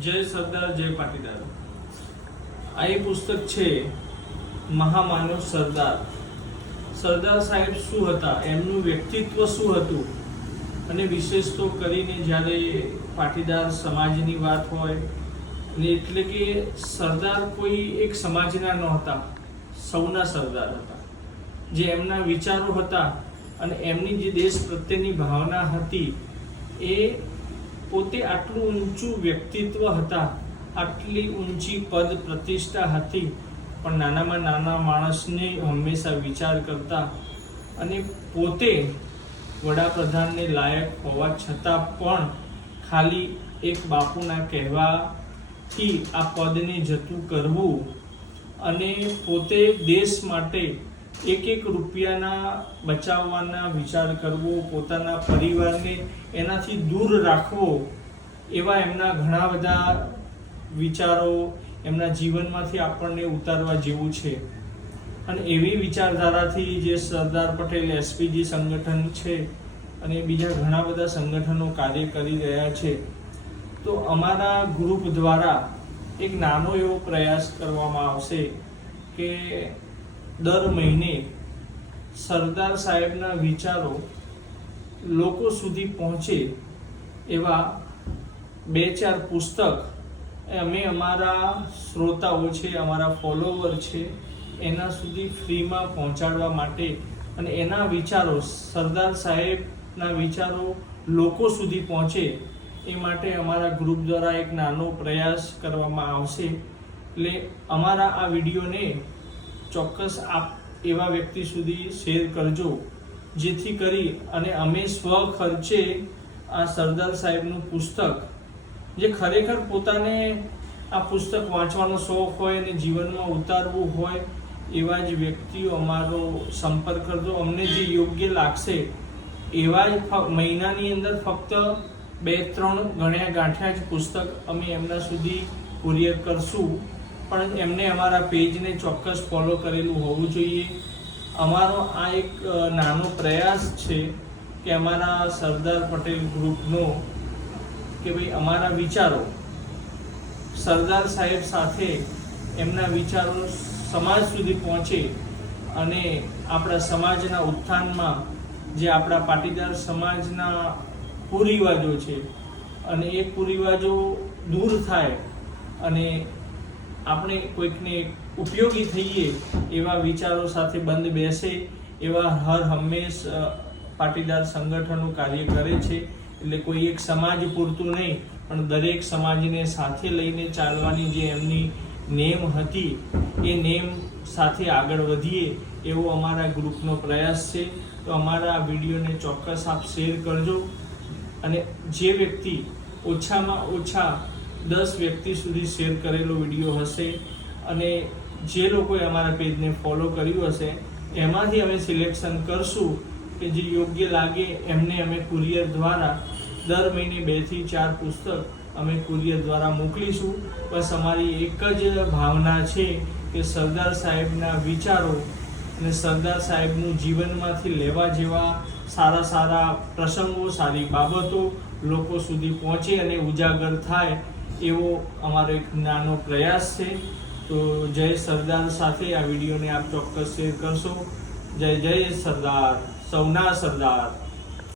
જય સરદાર જય પાટીદાર। આ એ પુસ્તક છે મહામાનવ સરદાર। સરદાર સાહેબ શું હતા, એમનું વ્યક્તિત્વ શું હતું, અને વિશેષ તો કરીને જ્યારે પાટીદાર સમાજની વાત હોય ને, એટલે કે સરદાર કોઈ એક સમાજના ન હતા, સૌના સરદાર હતા। જે એમના વિચારો હતા અને એમની જે દેશ પ્રત્યેની ભાવના હતી, એ પોતે આટલું ઊંચું વ્યક્તિત્વ હતા, આટલી ઊંચી પદ પ્રતિષ્ઠા હતી, પણ નાનામાં નાના માણસને હંમેશા વિચાર કરતા, અને પોતે વડાપ્રધાનને લાયક હોવા છતાં પણ ખાલી એક બાપુના કહેવાથી આ પદને જતું કરવું, અને પોતે દેશ માટે એક એક રૂપિયાના બચાવવાના વિચાર કરવો, પોતાના પરિવારને એનાથી દૂર રાખવો, એવા એમના ઘણા બધા વિચારો એમના જીવનમાંથી આપણને ઉતારવા જેવું છે। અને એવી વિચારધારાથી જે સરદાર પટેલ એસપીજી સંગઠન છે અને બીજા ઘણા બધા સંગઠનો કાર્ય કરી રહ્યા છે, તો અમારા ગ્રુપ દ્વારા એક નાનો એવો પ્રયાસ કરવામાં આવશે કે દર મહિને સરદાર સાહેબના વિચારો લોકો સુધી પહોંચે એવા 2-4 પુસ્તક અમે અમારા શ્રોતાઓ છે, અમારા ફોલોવર છે, એના સુધી ફ્રીમાં પહોંચાડવા માટે, અને એના વિચારો, સરદાર સાહેબના વિચારો લોકો સુધી પહોંચે એ માટે અમારા ગ્રુપ દ્વારા એક નાનો પ્રયાસ કરવામાં આવશે। એટલે અમારા આ વિડીયોને ચોક્કસ આપ એવા વ્યક્તિ સુધી શેર કરજો, જેથી કરી અને અમે સ્વ ખર્ચે આ સરદાર સાહેબનું પુસ્તક, જે ખરેખર પોતાને આ પુસ્તક વાંચવાનો શોખ હોય અને જીવનમાં ઉતારવું હોય એવા જ વ્યક્તિઓ અમારો સંપર્ક કરજો। અમને જે યોગ્ય લાગશે એવા જ મહિનાની અંદર ફક્ત 2-3 ગણ્યા ગાંઠ્યા જ પુસ્તક અમે એમના સુધી કુરિયર કરશું, પણ એમને અમારા પેજને ચોક્કસ ફોલો કરેલું હોવું જોઈએ। અમારો આ એક નાનો પ્રયાસ છે કે અમારા સરદાર પટેલ ગ્રુપનો, કે ભાઈ અમારા વિચારો સરદાર સાહેબ સાથે, એમના વિચારો સમાજ સુધી પહોંચે, અને આપણા સમાજના ઉત્થાનમાં જે આપણા પાટીદાર સમાજના કુરિવાજો છે, અને એ કુરિવાજો દૂર થાય અને આપણે કોઈકને ઉપયોગી થઈએ એવા વિચારો સાથે બંધ બેસે, એવા હર હંમેશ પાટીદાર સંગઠનો કાર્ય કરે છે। એટલે કોઈ એક સમાજ પૂરતું નહીં, પણ દરેક સમાજને સાથે લઈને ચાલવાની જે એમની નેમ હતી, એ નેમ સાથે આગળ વધીએ એવો અમારા ગ્રુપનો પ્રયાસ છે। તો અમારા આ વિડીયોને ચોક્કસ આપ શેર કરજો, અને જે વ્યક્તિ ઓછામાં ઓછા 10 વ્યક્તિ સુધી શેર કરેલો વિડીયો હશે, અને જે લોકોએ અમારા પેજને ફોલો કર્યું હશે, એમાંથી અમે સિલેક્શન કરશું કે જે યોગ્ય લાગે એમને અમે કુરિયર દ્વારા દર મહિને 2-4 પુસ્તક અમે કુરિયર દ્વારા મોકલીશું। બસ અમારી એક જ ભાવના છે કે સરદાર સાહેબના વિચારો અને સરદાર સાહેબનું જીવનમાંથી લેવા જેવા સારા સારા પ્રસંગો, સારી બાબતો લોકો સુધી પહોંચે અને ઉજાગર થાય, એવો અમારો એક નાનો પ્રયાસ છે। તો જય સરદાર સાથે આ વિડીયોને આપ ચોક્કસ શેર કરશો। જય જય સરદાર, સૌના સરદાર।